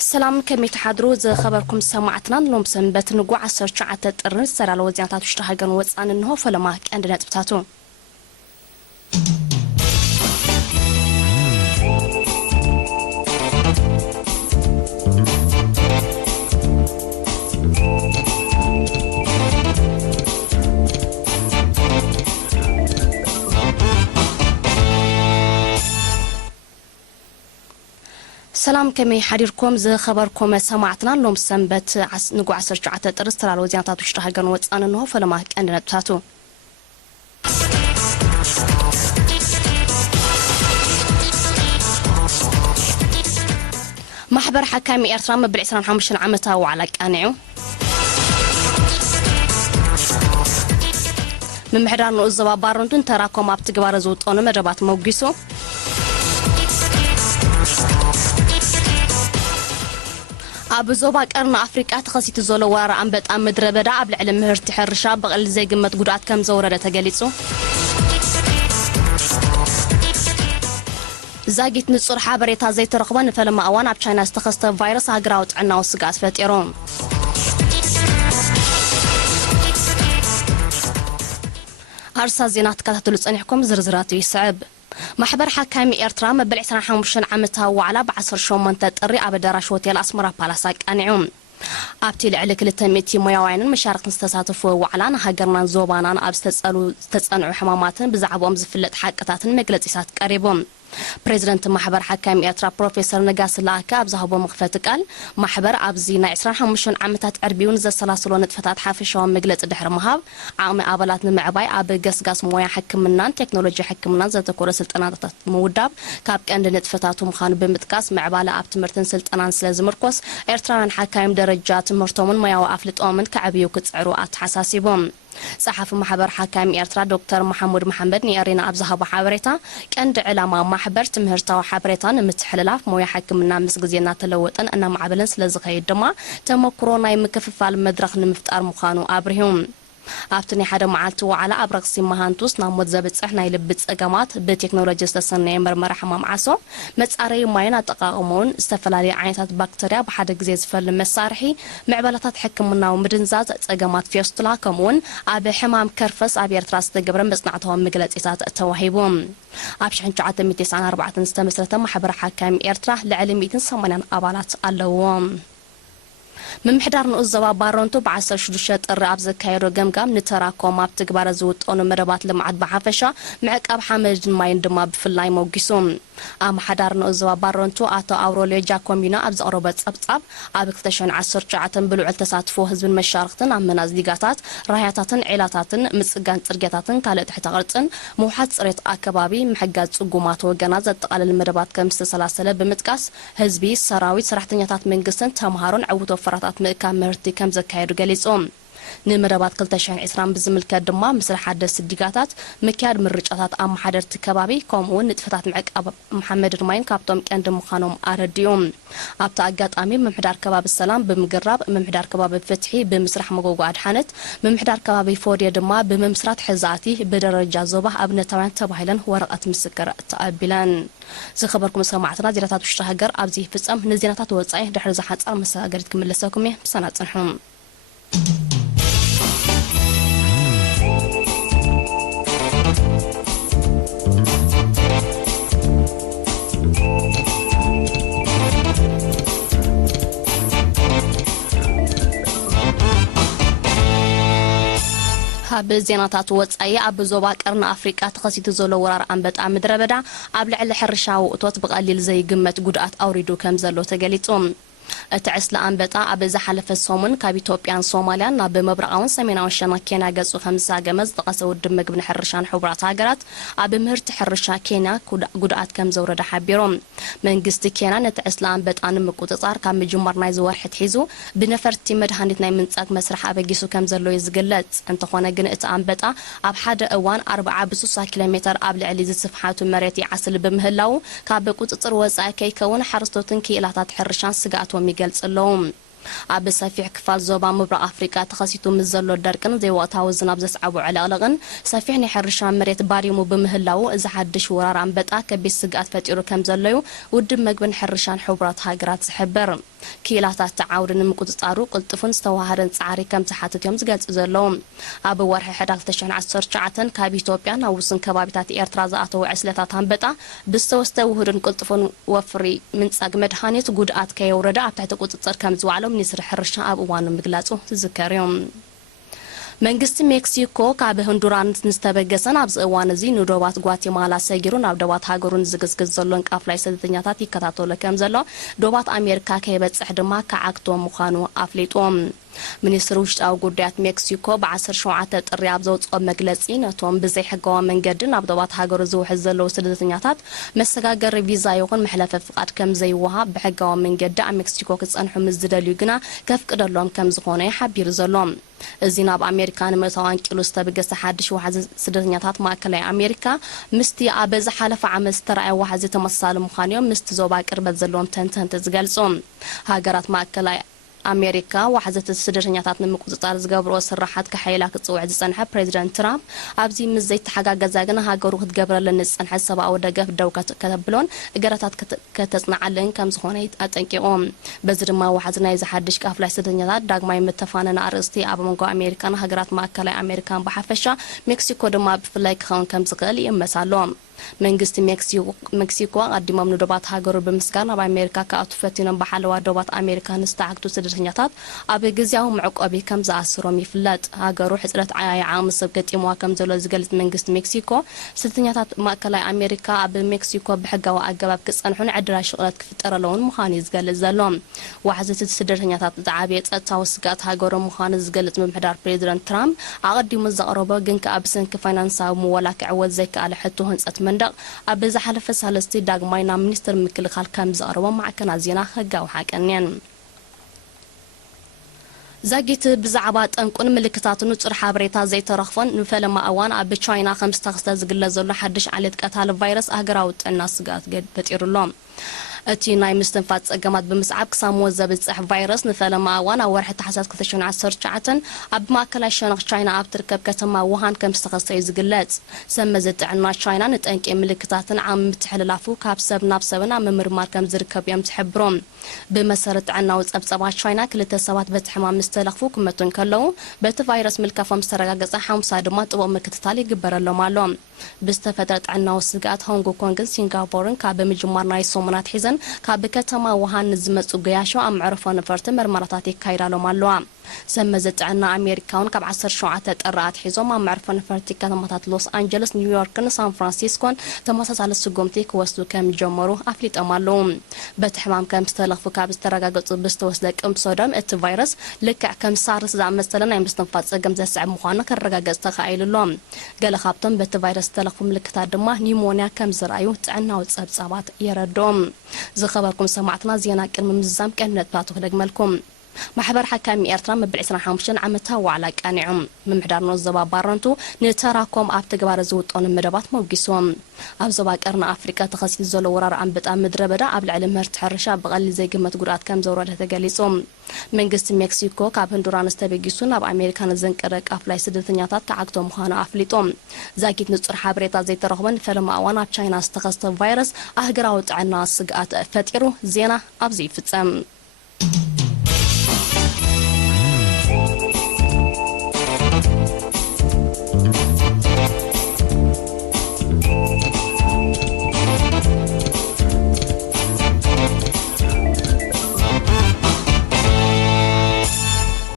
سلام كميت حضرو ز خبركم سمعتنا لهم سنبت نقوع السرعة الترن سرال وزيانات وشتهاجن وصان إنه فلما عندنا تبتاتو سلام كمي حريركم ز خبركم سمعتنا لهم سنبت نقوع السرعة الترن سرال وزيانات وشتهاجن وصان إنه فلما عندنا تبتاتو محبر حكامي إرترا مبلغ 25 عامته وعلى قانعو من محدار نوزبا بارونتون تراكم اب تغبار زوطون مدبات موغيسو اب زوبا قرنا افريقيا تخسيت زولو ورا انبط مدربدا اب لعل مهرت حرشا بقل زي قمت غدات كم زورده تغليصو زاغيت نصر حبريتا زي ترخبن فلما اوان اب تشاينا استخست فيروس هاغراو طعنا وسغات فطيرون هرسا زينات كاتلو صنيحكم زرزرات يصعب محبر حكامي إرترا مبلغ 25 عامته وعلى بعصر شومن تطري اب دراش هوتيل اسمرا بالاس قانعوم ابتي لعل كلتا ميتي موياوين مشارك نستساتفوا وعلان هاجرنا زوبانان اب تتصنعوا حماماتن بزعبهم زفلت حقتاتن مغلصيات قريبهم بريزيدنت محبر حكامي إرترا بروفيسور نغاس لاكا ابزهبو مخفت قال محبر ابزينا 25 عامታት عربيون زسلاسلو نطفتات حافشوا مغلص دحر مهاب عام ابلات نمعباي اب غسغاس مويا حكمنان تكنولوجي حكمنان زتكور سلطنات موداب كاب قند نطفتاتو مخان بمتقاس معباله اب تمرتن سلطنان سلازمركوس إرتراوያን حكايم درجات تمرتومن موياو افلطومن كعبيو كصعرو اتحساسيبهم صحافي محبر حكامي إرترا دكتور محمود محمد نيرينا ابزهبو حبريتا قند علامه محبر تمهرتاو حبريتا نمتحللاف مويا حكمنا مسغزينا تلوطن انا معبلن سلازخيد دما تمكرونا يمكففال مدرخ نمفتار مخانو ابرهم አፍትኒ ሓደ መዓልቲ ወዓላ አብረክሲ ማሃንቱስ ናሞት ዘብጽሕ ናይ ልብጽ ጸገማት በቴክኖሎጂ ዝተሰነየ ምርመራ ሕማም ዓሶ መጻረይ ማይን አጠቃቀሙን ዝተፈላለዩ ዓይነታት ባክቴሪያ በሓደ ግዜ ዝፈል መሳርሒ ምዕበላታት ሕክምናዊ ምድንዛዝ ጸገማት ፊስቱላ ከምኡን ኣብ ሕማም ከርፈስ ኣብ ኤርትራ ዝተገብረ መጽናዕታዊ መግለጺታት ተዋሂቦም ኣብ 1994 ዝተመስረተ ማሕበር ሓካሚ ኤርትራ ልዕሊ 180 ኣባላት ኣለዎም من محدار نوزبا بارونتو بعصر شدوشة الرابز كايرو جمجام نتراكم اب تكبار زوطون مربات لمعد بحفشة معك اب حمد ماين دما بفلاي موجسوم ام حدار نوزبا بارونتو اتو اورولي جاكومينا ابز اوروبات ابطاب اب اكتشن عصر شعاتن بلوع التساتفو حزب المشارقتن ام منازليغاتات راياتاتن عيلاتاتن مصغان صرغاتاتن كاله تحت قرصن موحات صريت اكبابي محجاج صقومات وغنا زتقال المربات كمستسلاسله بمتقاس حزبي سراويت سرحتنياتات منغستن تمهارون عوتو فرات مكان مرتي كم زكايرو غليصوم نمربات 2020 بزملكه دما مسل حدث ديغاتات مكياد مرጫታት ام حدرت ከባቢ ከምኡን ንጥፈታት ምዕቃብ محمد رماين ካብቶም ቀንድ ምዃኖም አረዲዮም ኣብታ አጋጣሚ መምሕዳር ከባቢ ሰላም ብምግራብ መምሕዳር ከባቢ ፍትሒ ብምስራሕ መጎጎ አድሓነት መምሕዳር ከባቢ ፎድየ ድማ ብምምስራት ሕዛቲ በደረጃ ዞባ ኣብነታውያን ተባሂለን ወረቀት ምስክር ተኣቢለን ዝخبركم سمعتنا ዜናታት ውሽጢ ሃገር ኣብዚ ፍጻም ንዜናታት ወጻኢ ድሕሪ ዝሓጻር መሰጋገሪት ክምለሰኩም ሰናጽንሑም بزيناتات وصاي اب زوبا قرن افريقيا تخسيت زولو ورار انبጣ مدربدا اب لعل حرشاو اتوت بقليل زي قمت غدات اوريدو كم زلو تغليصوم اتعسل انبጣ اب زحلف الصومن كاب ኢትዮጵያን ሶማሊያን ናብ መብራቃውን ሰሜናዊ ሸና ኬንያ ገጹ 50 ገመዝ ተቀሰው ድምግ ብን ሕርሻን ሕቡራት ሃገራት ኣብ ምህርት ሕርሻ ኬንያ ጉድኣት ከም ዘውረደ ሓቢሮም መንግስቲ ኬንያ ነትዕስል አንበጣን ምቁጥጻር ካብ መጀመር ናይ ዝወርሕት ሒዙ ብነፈርቲ መድሃኒት ናይ ምንጻቅ መስራሕ አበጊሱ ከም ዘሎ ይዝግለጽ እንተኾነ ግን እቲ አንበጣ ኣብ ሓደ እዋን 40 ኪሎሜትር ኣብ ልዕሊ ዝስፍሓቱ መሬት ይዓስል በምህላው ካብ ቁጥጥር ወጻኢ ከይከውን ሓረስቶትን ክኢላታት ሕርሻን ስጋኣት የሚገልጽለውም ኣብ ሰፊሕ ክፋል ዞባ ምብራቅ አፍሪካ ተኸሲቱ ምዘሎ ደርቅን ዘይወቅታዊ ዝናብ ዘስዓቡ ዕለቅለቅን ሰፊሕ ናይ ሕርሻ መሬት ባሪሙ በምህላው እዚ ሓድሽ ወራር አንበጣ ከቢድ ስጋኣት ፈጢሩ ከም ዘሎ ውድብ መግብን ሕርሻን ሕቡራት ሃገራት ዝሕብር كيلاتات تعاون مقططارو قلطفن استوهرن صعري كم تحاتتهم زገልጽ ዘለው ኣብ ወርሒ ሕዳር 2019 ካብ ኢትዮጵያ ናብ ውስን ከባቢታት ኤርትራ ዝኣተው ዕስለታት አንበጣ ብዝተወስተ ውህድን ቅልጥፉን ወፍሪ ምንጻግ መድሃኒት ጉድኣት ከየውረዳ ኣብ ትሕቲ ቁጥጥር ከም ዝዋዕሎም ሚኒስትሪ ሕርሻ ኣብ እዋኑ ምግላጹ ዝዝከር እዩ መንግስቲ ሜክሲኮ ካብ ሆንዱራስ ንስተበገሰን ኣብ እዋን እዚ ንዶባት ጓቴማላ ሰጊሩ ናብ ዶባት ሃገሩን ዝግዝግዝ ዘሎን ቃፍላይ ሰደተኛታት ይከታተሉ ከም ዘሎ ዶባት አሜሪካ ከይበጽሕ ድማ ከዓክቶም ምዃኑ ኣፍሊጦም ሚኒስትሪ ውሽጣዊ ጉዳያት ሜክሲኮ ብ17 ጥሪ ኣብ ዘውጽኦ መግለጺ ነቶም ብዘይ ሕጋዊ መንገዲ ናብ ዶባት ሃገሩ ዝውሕዝ ዘለው ስደተኛታት መሰጋገሪ ቪዛ ይኹን መሕለፈ ፍቃድ ከም ዘይወሃብ ብሕጋዊ መንገዲ ኣብ ሜክሲኮ ክጸንሑ ምዝደልዩ ግና ከፍቅደሎም ከም ዝኾነ ይሓቢሩ ዘሎም እዚ ናብ አሜሪካ ንመታዋን ቂሎ ዝተበገሰ ሓድሽ ዋሕዚ ስደተኛታት ማእከላይ አሜሪካ ምስቲ ኣብ ዝሓለፈ ዓመት ዝተረኣየ ዋሕዚ ተመሳሳሊ ምዃኖም ምስቲ ዞባ ቅርበት ዘለዎም ተንተንቲ ዝገልጹ ሃገራት ማእከላይ አሜሪካ ዋሕዘት ስደተኛታት ንምቁጽጻር ዝገብርኦ ስራሓት ከሓይላ ክጽውዕ ዝጸንሐ ፕሬዚደንት ትራምፕ ኣብዚ ምስ ዘይተሓጋገዛ ግን ሃገሩ ክትገብረለን ዝጸንሐ ሰብኣዊ ደገፍ ደው ከተብሎን እገረታት ከተጽናዓለን ከም ዝኾነ ኣጠንቂቖም በዚ ድማ ዋሕዚ ናይ ዝሓድሽ ቃፍላይ ስደተኛታት ዳግማይ ምተፋነና ኣርእስቲ ኣብ መንጎ አሜሪካን ሃገራት ማእከላይ አሜሪካን ብሓፈሻ ሜክሲኮ ድማ ብፍላይ ክኸውን ከም ዝኽእል ይመሳሎ መንግስቲ ሜክሲኮ ቀዲሞም ንዶባት ሃገሩ ብምስጋር ኣብ አሜሪካ ከኣቱ ፈቲኖም በሓለዋ ዶባት አሜሪካ ንስተዓግቱ ስደተኛታት ኣብ ግዚያዊ መዕቆቢ ከም ዝኣስሮም ይፍለጥ ሃገሩ ሕጽረት ዓያያ ዓመሰብ ገጢምዋ ከም ዘሎ ዝገልጽ መንግስቲ ሜክሲኮ ስደተኛታት ማእከላይ አሜሪካ ኣብ ሜክሲኮ ብሕጋዊ ኣገባብ ክጸንሑን ዕድላ ሽቕለት ክፍጠረለውን ምዃኑ ዝገልጽ ዘሎ ዋሕዘት ስደተኛታት ዝዓበየ ጸጥታዊ ስጋት ሃገሩ ምዃኑ ዝገልጽ ምምሕዳር ፕሬዚደንት ትራምፕ ኣቐዲሙ ዘቕረቦ ግን ከኣብ ሰንኪ ፋይናንሳዊ ምወላክ ዕወት ዘይከኣለ ሕቶ ህንጸት መንደቕ ኣብ ዝሓለፈ ሳለስቲ ዳግማይ ናብ ሚኒስትር ምክልኻል ከም ዘቕረቦ ማዕከናት ዜና ህጋዊ ሓቀንየን ዛጊት ብዛዕባ ጠንቁን ምልክታትን ንጹር ሓበሬታ ዘይተረኽፎን ንፈለማ እዋን ኣብ ቻይና ከም ዝተኸስተ ዝግለጽ ዘሎ ሓድሽ ዓሌት ቀታሊ ቫይረስ ሃገራዊ ጥዕና ስጋት ፈጢሩሎም እቲ ናይ ምስትንፋስ ጸገማት ብምስዓብ ክሳብ ሞት ዘብጽሕ ቫይረስ ንፈለማ እዋን ኣብ ወርሒ ታሕሳስ 2019 ኣብ ማእከላይ ሸነኽ ቻይና ኣብ ትርከብ ከተማ ውሃን ከም ዝተኸስተ እዩ ዝግለጽ ሰመዚ ጥዕና ቻይና ንጠንቂ ምልክታትን ዓም ምትሕልላፉ ካብ ሰብ ናብ ሰብን ኣብ ምምርማር ከም ዝርከብ እዮም ዝሕብሮም ብመሰረት ጥዕናዊ ጸብጸባት ቻይና ክልተ ሰባት በቲ ሕማም ዝተለኽፉ ክመቱን ከለዉ በቲ ቫይረስ ምልካፎም ዝተረጋገጸ 50 ድማ ጥቡቕ ምክትታል ይግበረሎም ኣሎ ብዝተፈጠረ ጥዕናዊ ስጋት ሆንግ ኮንግን ሲንጋፖርን ካብ ምጅማር ናይ ሰሙናት ሒዘን ካብ ከተማ ውሃን ዝመጹ ገያሾ ኣብ መዕረፎ ነፈርቲ ምርመራታት ይካይዳሎም ኣለዋ ሰመዚ ጥዕና አሜሪካውን ካብ 17 ጥራኣት ሒዞም ኣብ መዕረፎ ነፈርቲ ከተማታት ሎስ አንጀለስ ኒውዮርክን ሳን ፍራንሲስኮን ተመሳሳሊ ስጉምቲ ክወስዱ ከም ጀመሩ ኣፍሊጦም ኣለዉ በቲ ሕማም ከም ዝተለኽፉ ካብ ዝተረጋገጹ ብዝተወስደ ቅምሶዶም እቲ ቫይረስ ልክዕ ከም ሳርስ ዝኣመሰለ ናይ ምስትንፋስ ጸገም ዘስዕብ ምዃኑ ከረጋገጽ ተኻኢሉሎም ገለ ካብቶም በቲ ቫይረስ ዝተለኽፉ ምልክታት ድማ ኒሞንያ ከም ዝረኣዩ ጥዕናዊ ጸብጻባት የረድኦም ዝኸበርኩም ሰማዕትና ዜና ቅድሚ ምዛም ቀንነት ፓቱ ክደግመልኩም ማሕበር ሓካሚ ኤርትራ መበል 25 ዓመታዊ ዋዕላ ቀኒዖም ምምሕዳር ዞባ ባረንቱ ንተራኮም ኣብ ተግባር ዝውጦን መደባት መውጊሶም ኣብ ዞባ ቀርኒ ኣፍሪቃ ተኸሲቱ ዘሎ ወራር አንበጣ ምድረ በዳ ኣብ ልዕሊ ምህርቲ ሕርሻ ብቐሊል ዘይግመት ጉድኣት ከም ዘውረደ ተገሊጾም መንግስቲ ሜክሲኮ ካብ ሆንዱራስ ተበጊሱ ናብ አሜሪካ ንዘንቀደ ቃፍላይ ስደተኛታት ከዓግቶ ምዃኑ ኣፍሊጦም ዛጊት ንጹር ሓበሬታ ዘይተረኽበን ፈለማ እዋን ኣብ ቻይና ዝተኸስተ ቫይረስ ሃገራዊ ጥዕና ስግኣት ፈጢሩ ዜና ኣብዚ ይፍጸም